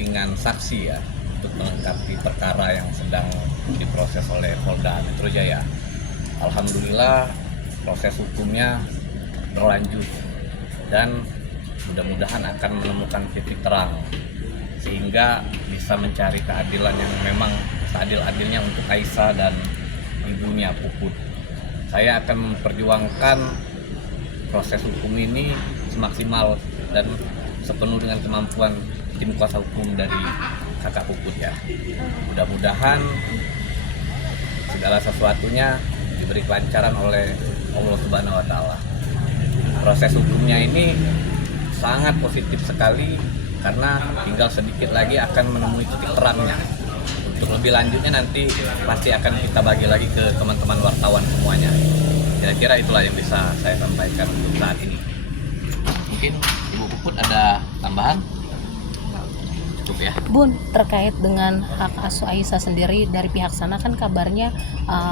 pendampingan saksi ya untuk melengkapi perkara yang sedang diproses oleh Polda Metro Jaya. Alhamdulillah proses hukumnya berlanjut dan mudah-mudahan akan menemukan titik terang sehingga bisa mencari keadilan yang memang seadil-adilnya untuk Aisyah dan ibunya Puput. Saya akan memperjuangkan proses hukum ini semaksimal dan sepenuh dengan kemampuan tim kuasa hukum dari kakak Puput ya. Mudah-mudahan segala sesuatunya diberi kelancaran oleh Allah Subhanahu wa Ta'ala. Proses hukumnya ini sangat positif sekali karena tinggal sedikit lagi akan menemui titik terangnya. Untuk lebih lanjutnya nanti pasti akan kita bagi lagi ke teman-teman wartawan semuanya. Kira-kira itulah yang bisa saya sampaikan untuk saat ini. Mungkin Ibu Puput ada tambahan? Cukup ya. Bun, terkait dengan hak asuh Aisyah sendiri dari pihak sana kan kabarnya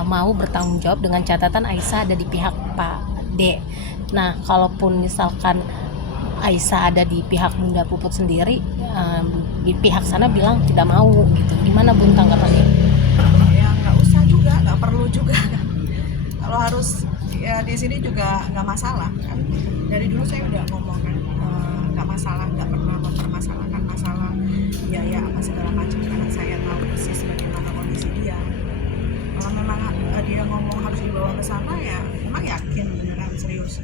mau bertanggung jawab dengan catatan Aisyah ada di pihak Pak D. Nah, kalaupun misalkan Aisyah ada di pihak Bunda Puput sendiri, di pihak sana bilang tidak mau gitu. Gimana Bun tanggapannya? Ya nggak usah juga, nggak perlu juga kan. Kalau harus ya di sini juga nggak masalah kan. Dari dulu saya udah ngomong kan, nggak masalah, nggak pernah mempermasalahkan masalah biaya apa segala macam karena saya tahu persis bagaimana kondisi dia. Kalau memang dia ngomong harus dibawa ke sana ya, memang yakin beneran serius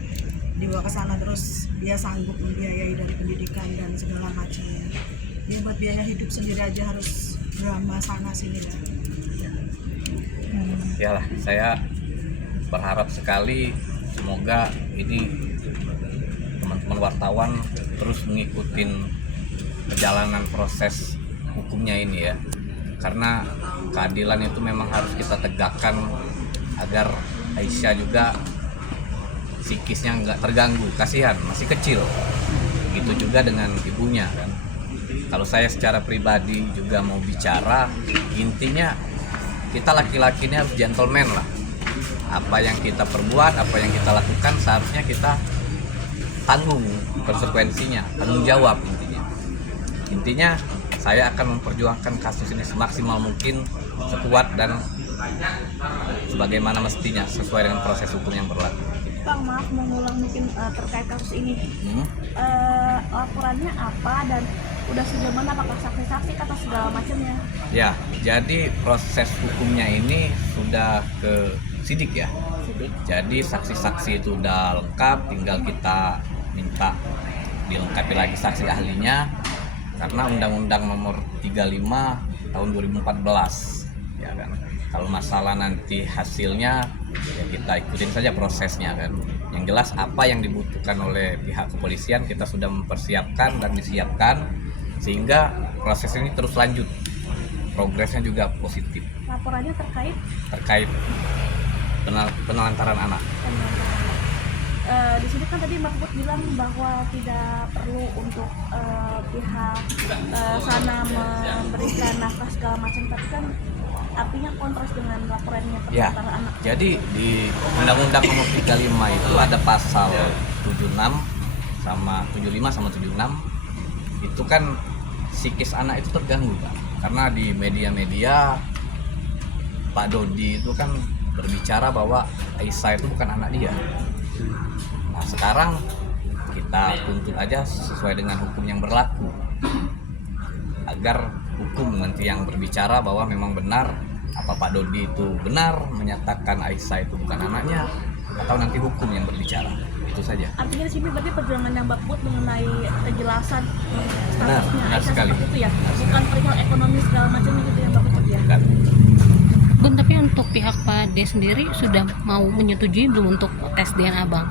dibawa ke sana terus dia sanggup membiayai dari pendidikan dan segala macamnya. Dia buat biaya hidup sendiri aja harus drama sana sini dan. Yalah, saya berharap sekali semoga ini teman-teman wartawan terus mengikuti perjalanan proses hukumnya ini ya, karena keadilan itu memang harus kita tegakkan agar Aisyah juga psikisnya nggak terganggu, kasihan masih kecil. Begitu juga dengan ibunya kan. Kalau saya secara pribadi juga mau bicara, intinya kita laki-laki ini harus gentleman lah. Apa yang kita perbuat, apa yang kita lakukan seharusnya kita tanggung konsekuensinya, tanggung jawab intinya. Intinya saya akan memperjuangkan kasus ini semaksimal mungkin, sekuat dan sebagaimana mestinya sesuai dengan proses hukum yang berlaku. Bang, maaf mengulang mungkin terkait kasus ini. Laporannya apa dan udah sejauh mana, apakah saksi-saksi atau segala macamnya? Ya, jadi proses hukumnya ini sudah ke sidik ya. Sidik. Jadi saksi-saksi itu udah lengkap, tinggal kita minta dilengkapi lagi saksi ahlinya karena Undang-Undang Nomor 35 tahun 2014 ya kan. Kalau masalah nanti hasilnya ya kita ikutin saja prosesnya kan. Yang jelas apa yang dibutuhkan oleh pihak kepolisian kita sudah mempersiapkan dan disiapkan sehingga proses ini terus lanjut. Progresnya juga positif. Laporannya Terkait penelantaran anak. Di sini kan tadi Mbak Puput bilang bahwa tidak perlu untuk pihak sana memberikan nafkah segala macam, tapi kan artinya kontras dengan laporannya Ya, penelantaran anak. jadi di Undang-Undang Nomor 35 itu ada pasal 76 sama 75 sama 76 itu kan psikis anak itu terganggu kan, karena di media-media Pak Dodi itu kan berbicara bahwa Aisyah itu bukan anak dia. Nah sekarang kita tuntut aja sesuai dengan hukum yang berlaku agar hukum nanti yang berbicara bahwa memang benar apa Pak Dodi itu benar menyatakan Aisyah itu bukan anaknya atau nanti hukum yang berbicara. Itu saja. Artinya di sini berarti perjuangan yang Mbak Puput mengenai kejelasan Benar statusnya Aisyah sekali. seperti itu ya, bukan perihal ekonomi segala macam gitu yang Mbak Puput ya. Bukan. Bun, tapi untuk pihak Pak D sendiri sudah mau menyetujui belum untuk tes DNA Bang?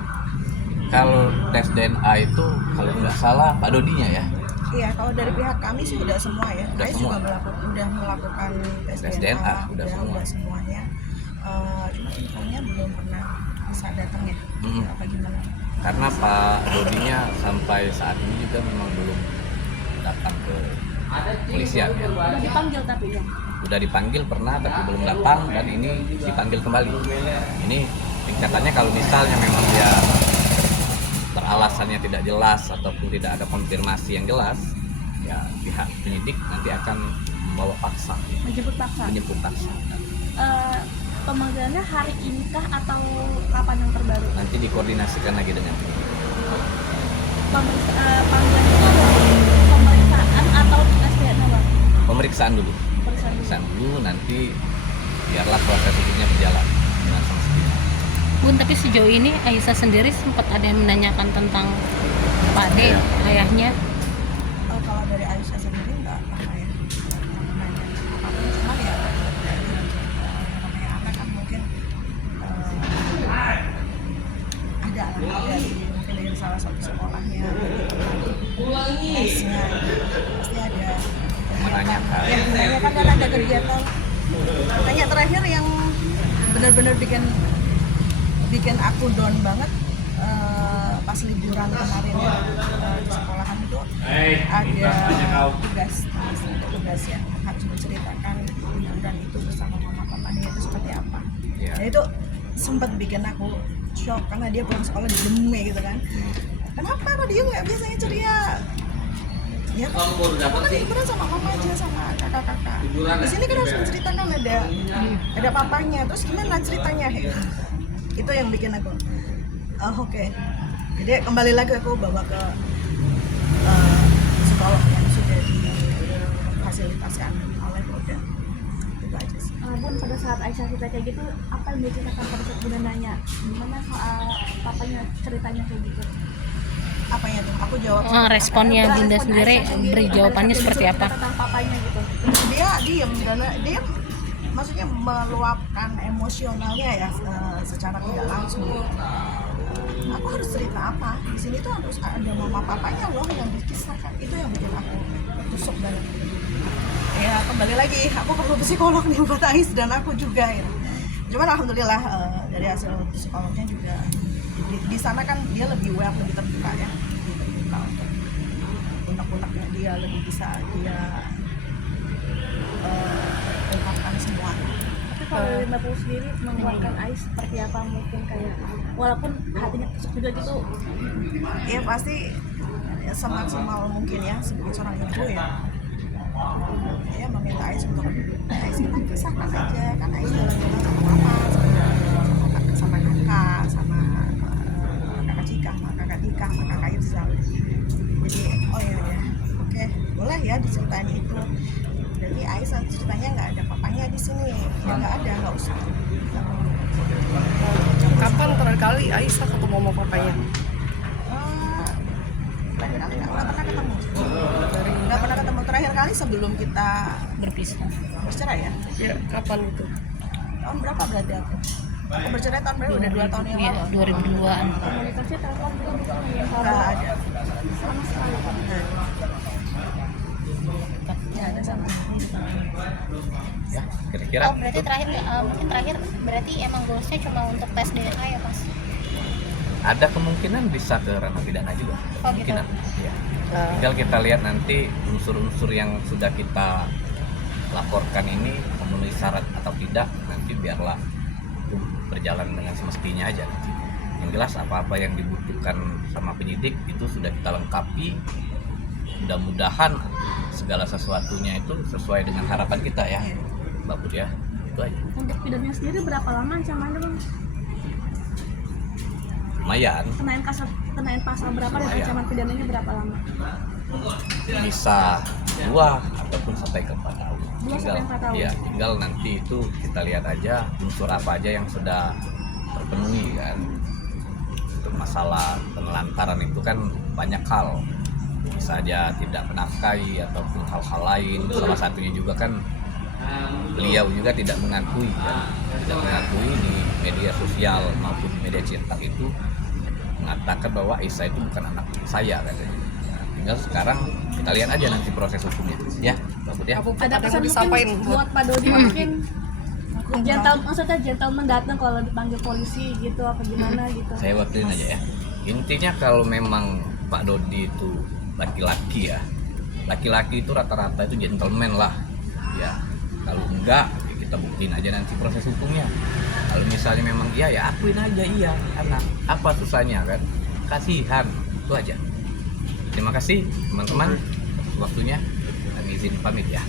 Kalau tes DNA itu kalau nggak salah Pak Dodinya ya. Iya, kalau dari pihak kami sih udah semua ya. Udah Saya semua. juga udah melakukan tes DNA, udah semua. udah semuanya. Cuma infonya belum pernah bisa datang ya. Apa gimana? Karena Pak Dodinya sampai saat ini juga memang belum datang ke polisian ya. Udah dipanggil tapi ya. Udah dipanggil pernah tapi belum datang dan ini dipanggil kembali. Ini tingkatannya kalau misalnya memang dia beralasannya tidak jelas ataupun tidak ada konfirmasi yang jelas, ya pihak penyidik nanti akan membawa paksa, menjemput paksa. menjemput paksa. Pemanggilannya hari ini kah atau kapan yang terbaru? Nanti dikoordinasikan lagi dengan penyidik. Panggilan itu adalah pemeriksaan atau tes DNA, Bang? Pemeriksaan dulu. Pemeriksaan dulu, nanti biarlah proses hukumnya berjalan dengan semestinya. Bun, tapi sejauh ini Aisyah sendiri sempat ada yang menanyakan tentang Pak D, ayahnya. Kalau dari Aisyah sendiri nggak pernah ya nanya apapun, cuma ya namanya anak kan mungkin ada lah dari mungkin dari salah satu sekolahnya, tesnya pasti ada Menanyakan. ya menanyakan dan ada kegiatan. Tanya terakhir yang benar-benar bikin aku down banget pas liburan kemarin ya, di sekolahan itu ada tugas yang harus menceritakan liburan itu bersama mama papanya itu seperti apa. Ya. Nah, itu sempat bikin aku shock karena dia pulang sekolah diem gitu kan. Kenapa kok dia nggak biasanya ceria? Ya kan liburan sama mama aja sama kakak-kakak. Di sini kan harus menceritakan ada papanya, terus gimana ceritanya? Itu yang bikin aku oke. Jadi kembali lagi aku bawa ke psikolog yang sudah difasilitasikan oleh Polda. Itu aja sih. Bun, pada saat Aisyah cerita kayak gitu, apa yang diceritakan pada saat Bunda nanya gimana soal papanya ceritanya kayak gitu? Apanya tuh? Aku jawab. Responnya Bunda sendiri beri jawabannya seperti apa? Tentang papanya gitu. Dia diem karena dia maksudnya meluapkan emosionalnya ya secara tidak langsung. Aku harus cerita apa? Di sini tuh harus ada mama papanya loh yang dikisahkan. Itu yang bikin aku tusuk banget. Ya kembali lagi, aku perlu psikolog nih buat Ais dan aku juga ya. Cuman alhamdulillah dari hasil psikolognya juga di sana kan dia lebih aware, lebih terbuka ya, lebih terbuka untuk unek-uneknya dia, lebih bisa dia ungkapkan semua. Tapi kalau dari Mbak Pul sendiri mengeluarkan Ais seperti apa, mungkin kayak walaupun hatinya tusuk juga gitu? Ya pasti ya, semaksimal mungkin ya sebagai seorang ibu ya meminta Ais untuk Ais kisahkan aja kan Ais jalan-jalan sama mama, sama kakak, sama kakak Cika, sama kakak Irzal. Jadi oh ya oke, boleh ya diceritain itu. Jadi Ais ceritanya nggak ada papanya di sini, ya nggak ada, nggak usah. Kapan terakhir kali Aisyah ketemu sama papanya? Terakhir kali nggak pernah ketemu. Nggak pernah ketemu, terakhir kali sebelum kita Berpisah. bercerai ya. Ya, kapan itu? Tahun berapa berarti aku? Aku bercerai tahun berapa? Udah 2 tahun yang Iya, lalu. 2002-an. Komunikasi telepon juga bisa yang Nggak ada. sama sekali. Ya ada sama. Ya, kira-kira Oh, berarti terakhir mungkin terakhir berarti emang goalsnya cuma untuk tes DNA ya, Mas? ada kemungkinan bisa ke ranah pidana juga. Oh, gitu. Kemungkinan. Ya. Tinggal kita lihat nanti unsur-unsur yang sudah kita laporkan ini memenuhi syarat atau tidak, nanti biarlah itu berjalan dengan semestinya aja. Yang jelas apa-apa yang dibutuhkan sama penyidik itu sudah kita lengkapi. Mudah-mudahan segala sesuatunya itu sesuai dengan harapan kita ya, Mbak Bud ya. Itu aja. Untuk pidananya sendiri berapa lama ancamannya, Bang? Lumayan, Kenain pasal berapa dan Lumayan. ancaman pidananya berapa lama? bisa 2 ataupun sampai ke 4 tahun. 2 sampai 4 tahun. Ya, tinggal nanti itu kita lihat aja unsur apa aja yang sudah terpenuhi kan. Untuk masalah penelantaran itu kan banyak hal, bisa aja tidak menafkahi ataupun hal-hal lain. Salah satunya juga kan beliau juga tidak mengakui kan, tidak mengakui di media sosial maupun media cetak itu mengatakan bahwa Aisyah itu bukan anak saya katanya. Tinggal sekarang kita lihat aja nanti proses hukumnya ya, Mbak Bud ya. Ada pesan mungkin buat Pak Dodi mungkin maksudnya gentleman datang kalau dipanggil polisi gitu apa gimana gitu. Saya wakilin aja ya. Intinya kalau memang Pak Dodi itu laki-laki ya, laki-laki itu rata-rata itu gentleman lah ya. Kalau enggak ya kita buktiin aja nanti proses hukumnya. Kalau misalnya memang iya ya akuin aja iya anak, apa susahnya kan, kasihan, itu aja. Terima kasih teman-teman. waktunya. Kami izin pamit ya.